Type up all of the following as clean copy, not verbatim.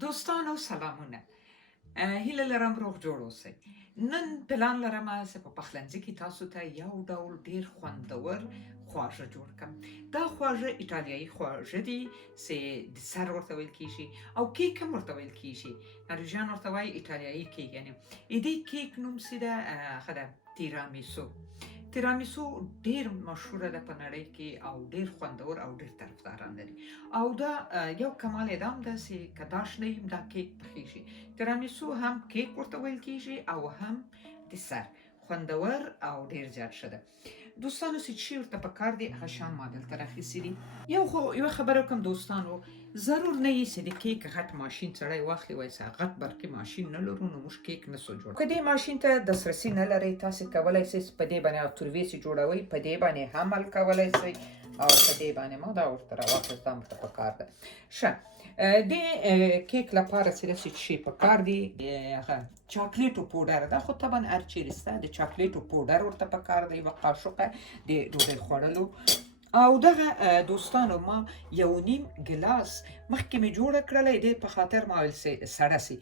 دوستانو سلامونه. هیله لرم روغ جوړ اوسئ. نن پلان لرم چې په پخلنځي کې تاسو ته یو ډول ډیر خوندور خواږه جوړ کړم. دا خواږه ایټالیایي خواږه دي چې دسر ورته ویل کیږي او کیک هم ورته ویل کیږي. نروژیان ورته وایي ایټالیایي کیک. یعنی دې کیک نوم چې ده هغه ده تیرامیسو. تیرامیسو ډیر مشهوره ده په نړۍ کې او ډیر خوندور او ډیر طرفداران لري. او دا یو کمال یې دام ده چې که دا شنه وي دا کیک پخیږي. تیرامیسو هم کیک ورته ویل کیږي او هم دسر. خوندور او ډیر زیات ښه ده. دوستانو چې چی ورته پکار دي هغه شیان ما دلته راخیستي دي. یو خبره کوم دوستانو، ضرور نه یي چې د کیک غټ ماشین سړی واخلي وایي چې غټ برقي ماشین نه لرو نو موږ کیک نسو جوړولی. که دې ماشین ته دسترسي نه لرئ تاسې کولی شئ په دې باندې ترویڅې جوړوئ، په دې باندې حمل کولی شئ او په دې باندې ما دا ورته راواخیست، دا ورته پکار ده. ښه، د کیک لپاره چې داسې شي پکار دي هغه چاکلیټو پوډر ده، خو طبعا هر چیرې شته. د چاکلیټو پوډر ورته پکار دی، یوه قاشقه د ډوډۍ خوړلو. او دغه دوستانو ما یو نیم ګلاس مخکې مې جوړه کړلی دی په خاطر ما ویل سړه سي.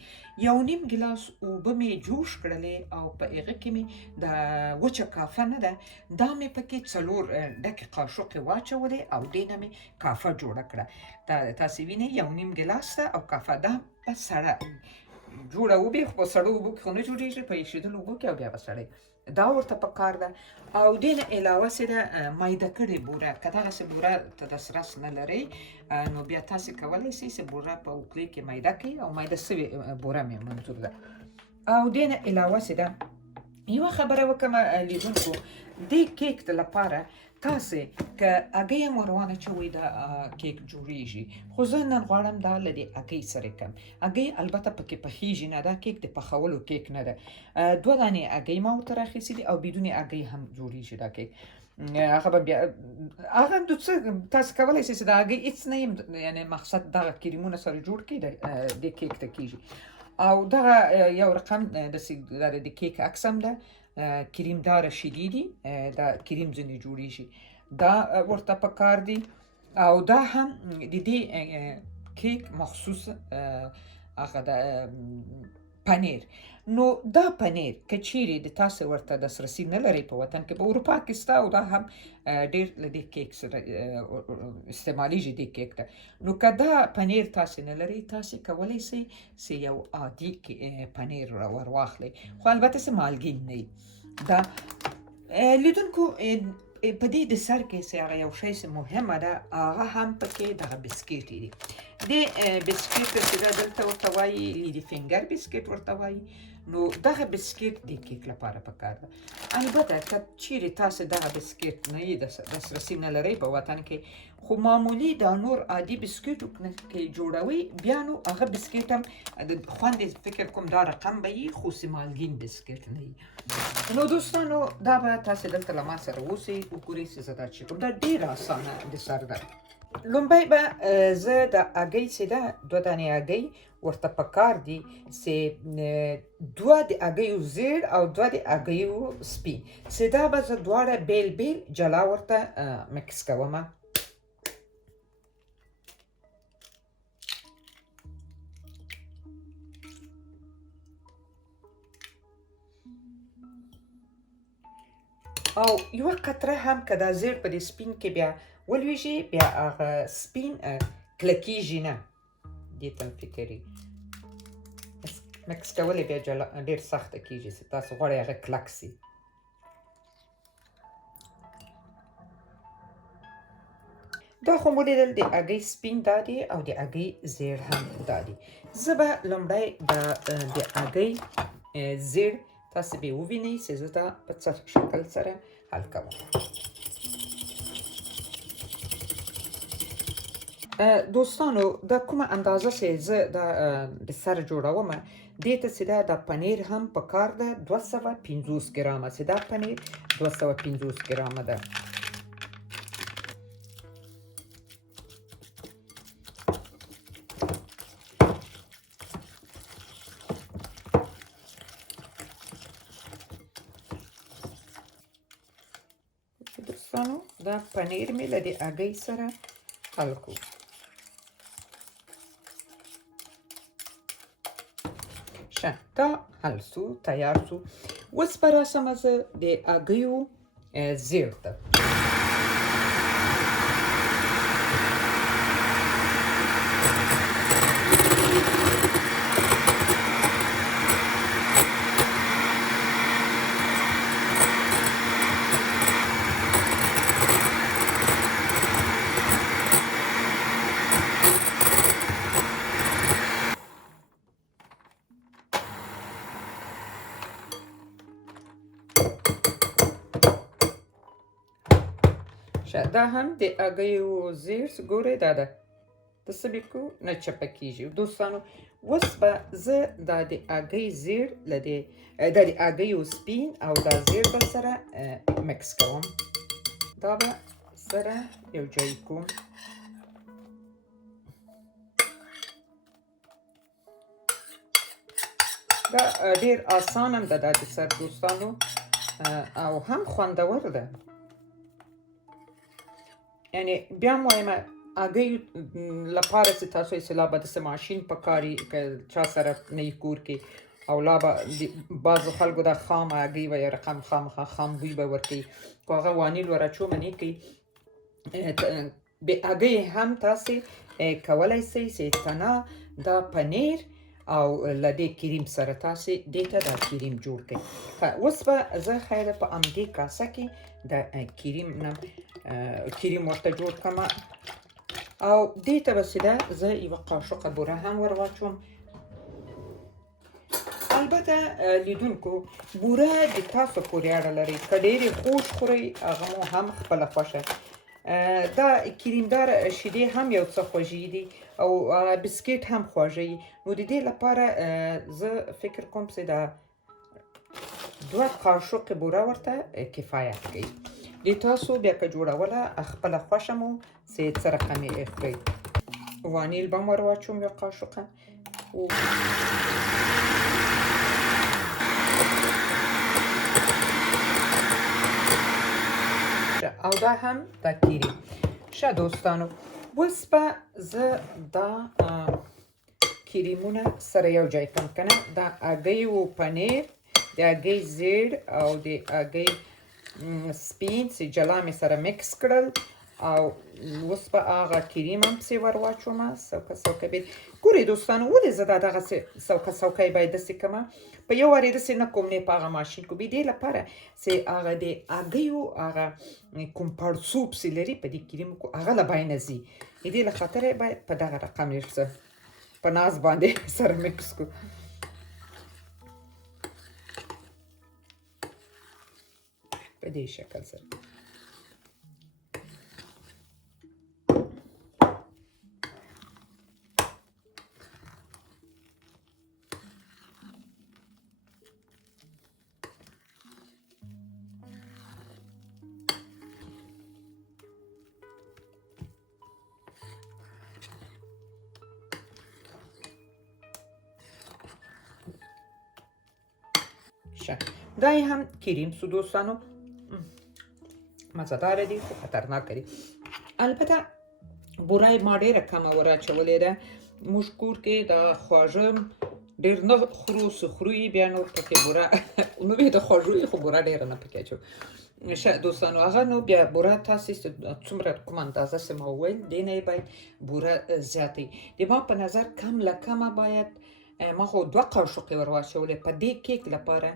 یو نیم ګلاس اوبه مې جوش کړلې او په هغه کې مې د وچه کافه نه ده، دا مې پکې 4 ډکې قاشقې واچولې او دې نه مې کافه جوړه کړه. تاسې وینئ یو نیم ګلاس ده او کافه ده په سړه جوړه وبې، خو په سړو اوبو کې خو نه جوړېږي، په ایشېدلو اوبو کې او بیا به سړی دا ورته پکار ده. او دې نه علاوه چې ده میده کړې بوره، که دغسې بوره ته دسترس نه لرئ نو بیا تاسې کولی شئ چې بوره په اوکلي کې میده کړئ او میده سوې بوره مې منظور ده. او دې نه علاوه چې ده یوه خبره وکړم لیدونکو، دې کیک لپاره تاسې که هګۍ هم ور وانچوئ دا کیک جوړیږي، خو زه نن غواړم دا له دې هګۍ سره کړم. هګۍ البته پکې پخیږي نه، دا کیک د پخولو کیک نه ده. 2 دانې هګۍ ما ورته راخیستې دي او بدون هګۍ هم جوړیږي دا کیک. هغه به بیا هغه د څه تاسې کولی شئ چې د هګۍ هېڅ نه یم، یعنې مقصد دغه کریمونه سره جوړ کړي د کیک ته کیږي. او دغه یو رقم د کیک عکس هم ده، کریمداره شیدې دي، دا کریم ځینې جوړیږي، دا ورته پکار دي. او دا هم د دې کیک مخصوص هغه د پنیر. نو دا پنیر که چیرې د تاسې ورته دسترسي نه لرئ په وطن کې، په اروپا کې شته او دا هم ډېر له دې کیک سره استعمالیږي دې کیک ته. نو که دا پنیر تاسې نه لرئ تاسې کولی شئ چې یو عادي پنیر ور واخلئ، خو البته چې مالګین نه وي. دا لیدونکو په دې دسر کې چې هغه یو شی چې مهمه ده هغه هم پکې دغه بسکیټ دي. دې بسکیټ چې ده دلته ورته وایي لیدي فینګر بسکیټ ورته وایي. نو دغه بسکیټ د کیک لپاره پکار ده. البته که چیرې تاسې دغه بسکیټ نه یې دسترسي نه لرئ په وطن کې، خو معمولي دا نور عادي بسکیټو کې جوړوئ، بیا نو هغه بسکیټ هم خوند یې فکر کوم دا رقم به وي، خو چې مالګین بسکیټ نه وي. نو دوستانو دا به تاسې دلته له ما سره اوسئ، وګورئ چې زه دا چې کوم دا ډېره اسانه دسر ده. لومبی به زه د هګۍ چې ده 2 دانې هګۍ ورته پکار دي چې 2 د هګیو زیړ او 2 د هګیو سپین، چې دا به زه دواړه بیل بیل جلا ورته مکس کومه. او یوه قطره هم که دا زیړ په دې سپین کې بیا ولویږي، بیا هغه سپین کلکیږي نه، دې ته فکر وي. مکس کول یې بیا ډېر سخته کیږي چې تاسو غواړئ هغه کلک سي. دا خو مو لیدل د هګۍ سپین دا دی او د هګۍ زیړ هم دا دی. زه به لومړی د هګۍ زیړ تاسې به ووینئ چې زه دا په څه شکل سره حل کوم. دوستانو دا کومه اندازه چې زه دا د سر جوړوم، دې ته چې دا پنیر هم پکار ده 250 ګرامه، چې دا پنیر 250 ګرامه ده. دوستانو دا پنیر مې له دې هګۍ سره حل کړو. شه دا حل سو تیار سو. اوس به راسم زه د هګیو زیړ ته. دا هم د هګیو زیړ ګورئ دا ده د څه بیکو نه چپه کیږي. دوستانو اوس به زه دا د هګۍ زیړ له دا د هګیو سپین او دا زیړ به سره مکس کوم. دا به سره یو ځای کوم. دا ډېر اسان هم ده دا د سر دوستانو او هم خوندور ده. یعنی بیا هم وایم هګۍ لپاره چې تاسو اصطلاح به داسې ماشین پکاري که چا سره نه وي کور کې او لا به بعضو خلکو دا خامه هګۍ به یو رقم خام بوی به ورکوي خو هغه وانیل ور اچومه نه کوي. هګۍ هم تاسې کولی شئ چې تنه دا پنیر او له دې کریم سره تاسې دې ته دا کریم جوړ کړئ. اوس به زه خیر په همدې کاسه کې د کریم ورته جوړ کړم او دې ته به سیده زه یوه قاشقه بوره هم ور واچوم. البته لیدونکو بوره د تاسو پورې اړه لري، که ډېرې خوږ خورئ هغه مو هم خپله خوښه. دا کریمدار شیدې هم یو څه خوږې دي او بسکیټ هم خوږه وي. نو د دې لپاره زه فکر کوم چې دا 2 قاشقې بوره ورته کفایت کوي. د تاسو بیا که جوړوله خپله خوښه مو چې څه رقم یې خورئ. وانیل به هم ور واچوم یو قاشقه. او دا هم دا کریم. ښه دوستانو اوس به زه دا کریمونه سره یو ځای کړم که نه. د هګۍ و پنیر، د هګۍ زیړ او د هګۍ سپین چې جلا مې سره مکس کړل او اوس به هغه کریم هم پسې ور واچومه سوکه سوکه بید. ګورئ دوستانو ولې زه دا دغسې سوکه سوکه یې باید داسې کړمه په یو وار یې داسې نه کوم نه په هغه ماشین کو دې لپاره چې هغه د هګیو هغه کوم پړسوب چې لري په دې کریمو کو هغه له باندې نه ځي. د دې له خاطره یې باید په دغه رقم یې په ناز باندې سره مکس کو. په دې شکل سره دا هم کریم سو دوستانو مزهدار دي خو خطرناک دي. البته بوره ما ډېره کمه ور اچولې ده. موږ کور کې د خواږه ډېر نه خورو، څه خورو یې بیا نور پکې بوره نو بیا د خوږو یې خو بوره ډېره نه پکې اچوو. ښه دوستانو هغه نو بیا بوره تاسې څومره کوم اندازه چې ما وویل دې نه یې باید بوره زیاته وي. د ما په نظر کم له کمه باید ما خو 2 قاشقې ور واچولې په دې کیک لپاره،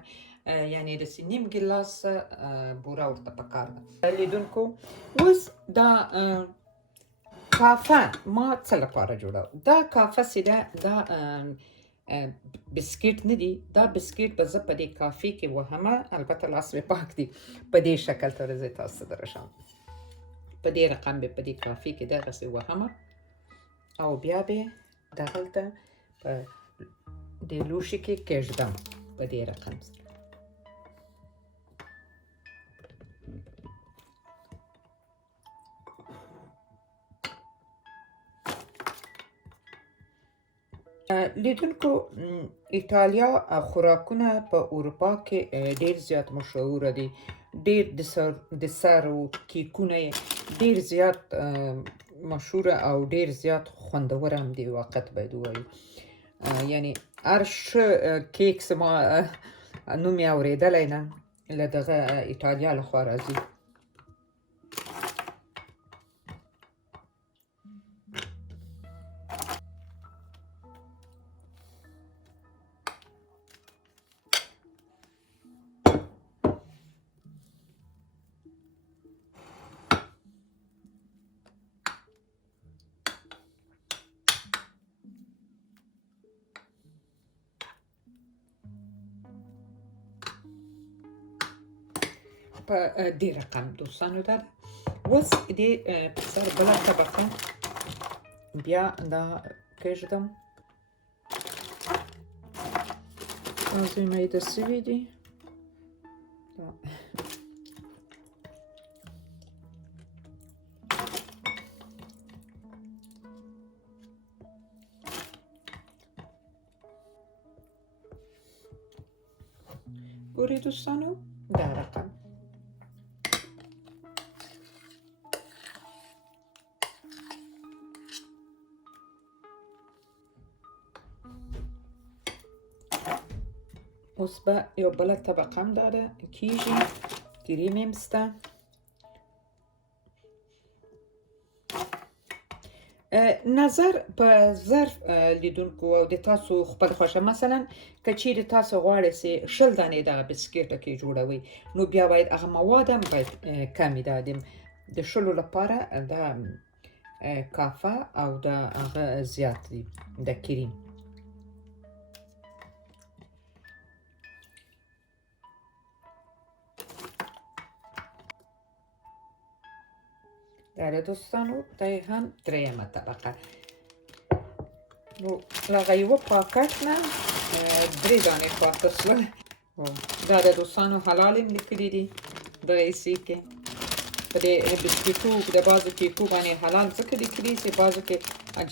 یعنی داسې نیم ګیلاس بوره ورته پکار ده. لیدونکو اوس دا کافه ما څه لپاره جوړوم؟ دا کافه چې ده دا بسکیټ نه دي. دا بسکیټ به زه په دې کافې کې وهمه، البته لاس مې پاک دي. په دې شکل سره زه تاسو ته درشم په دې رقم به په دې کافې کې دغسې وهمه او بیا به دغلته په دې لوښي کې کېږدم په دې رقم سره. لیدونکو ایټالیا خوراکونه په اروپا کې ډېر زیات مشهوره دي. ډېر د سرو کیکونه یې ډېر زیات مشهوره او ډېر زیات خوندور هم دي. واقعیت باید ووایو یعنی هر ښه کیک زما نوم یې اورېدلی نه له دغه ایټالیا لخوا راځي. په دې رقم دوستانو دا ده. اوس دې په سر بله طبقه بیا دا کږدم. تازه میده سوي دي. ګورئ دوستانو دا رقم اوس به یو بله طبقه هم داده کیږي. کریم هم سته. نظر په ظرف لیدونکو او د تاسو خپل خوښه، مثلا که چیرې تاسو غواړئ چې 20 دانې دغه بسکیټ کې جوړوئ نو بیا باید هغه مواد هم باید کمې د 20 لپاره دا کافه او د هغه زیات دي د کریم. دا دوستانو دا هم درېیمه طبقه. نو له هغه یوه پاکټ نه 3 دانې پاته شول. دا د دوستانو حلال هم لیکلي دي دغه حصې کې. په دې بسکیټو د بعضو کیکو باندې حلال ځکه لیکلي چې بعضو کې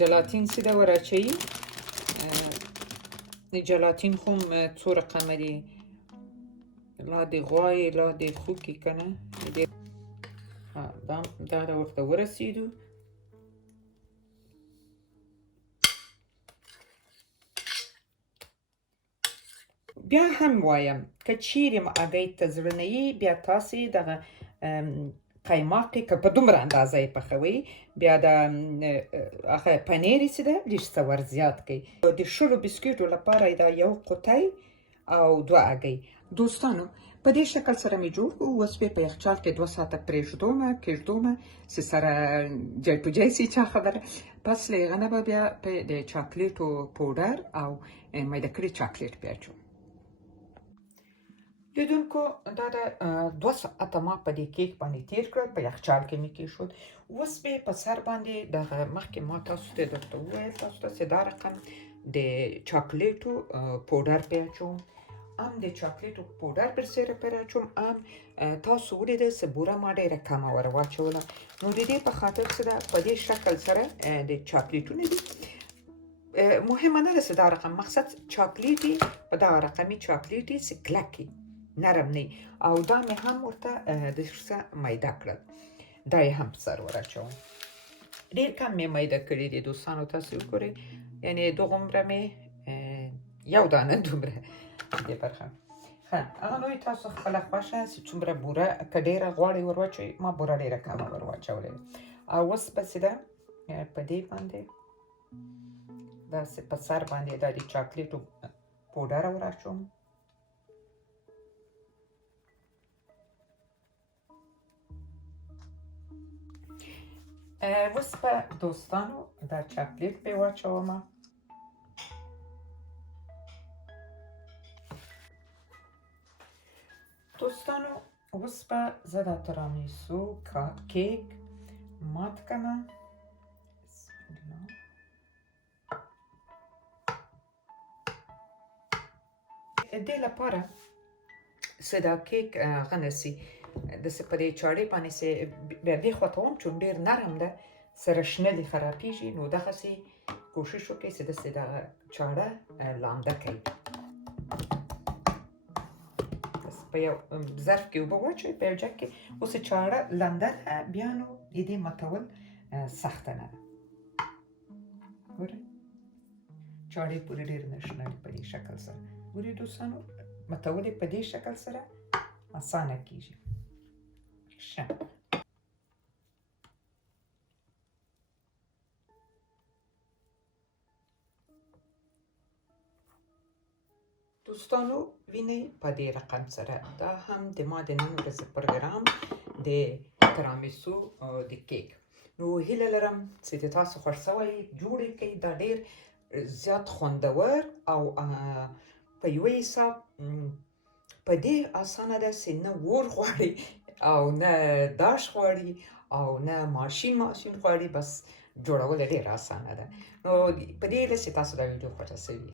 جلاتین څه ده ور اچوي. جلاتین خو هم څو رقمه دي، لا د غوایې لا د خوکې که نه. دا ورته ورسېدو. بیا هم وایم که چیرې هګۍ ته زړه نه یي بیا تاسې دغه قیماق که په دومره اندازه یې پخوئ بیا د هغه پنیر چې ده لږ څه ور زیات کړئ. د 20 بسکیټو لپاره دا یو قوطی او 2 هګۍ. دوستانو په دې شکل سره مې جوړ کړو. اوس به په یخچال کې 2 ساعته پرېږدومه کېږدومه چې سره جای په جای شي چا خبره. پس له هغه نه به بیا په د چاکلیټو پوډر او میده کړي چاکلیټ بیا اچوم. لیدونکو دا د 2 ساعته ما په دې کیک باندې تیر کړل، په یخچال کې مې کېښود. اوس به په سر باندې دغه مخکې ما تاسو ته درته وویل تاسو ته چې دا رقم د چاکلیټو پوډر پې اچوم. هم د چاکلیټو پوډر پر سره پرې اچوم. هم تاسو ولیدل چې بوره ما ډېره کمه ور واچوله. نو د دې په خاطر چې ده په دې شکل سره د چاکلیټونه دي. مهمه نه ده چې دا رقم مقصد چاکلیټ وي، په دغه رقمي چاکلیټ وي چې کلک وي، نرم نه. او دا مې هم ورته د څه میده کړل. دا یې هم په سر ور اچوم. ډېر کم مې میده کړي دي دوستانو، تاسې وګورئ. یعنې دوغومره مې یو دانه دومره دې برخه. ښه هغه نوی تاسو خپله خوښه چې څومره بوره که ډېره غواړئ ور واچوئ. ما بوره ډېره کمه ور واچولې. او اوس پسې ده په دې باندې داسې په سر باندې دا د چاکلیټو پوډر ور اچوم. اوس به دوستانو دا چاکلیټ پې واچومه. دوستانو اوس به زه دا ترامیسو کیک مات کړمه. بسم الله. دې لپاره چې دا کیک هغه نه شي داسې په دې چاړې باندې چې بیا دې خوا ته وم چون ډېر نرم ده سره شنه دې خرابېږي. نو دغسې کوشش وکړئ چې داسې دغه چاړه لانده کړئ. په یو ظرف کې اوبه واچوئ په یو جګ کې. اوس چاړه لنده ده بیا نو د دې ماتول سخته نه ده. ګورئ چاړې پورې ډېر نشنه په دې شکل سره ګوري دوستانو متولې په دې شکل سره اسانه کیږي ښه دوستانو وینئ په دې رقم سره دا هم د ما د نن ورځې پروګرام د ترامیسو د کیک نو هیله لرم چې د تاسو خوښ شوی جوړ کړئ دا ډېر زیات خوندور او په یوه حساب په دې اسانه ده چې نه اور غواړي او نه داش غواړي او نه ماشین غواړي بس جوړول ډېر اسانه ده نو په دې هیله چې تاسو دا ویډیو خوښه شوې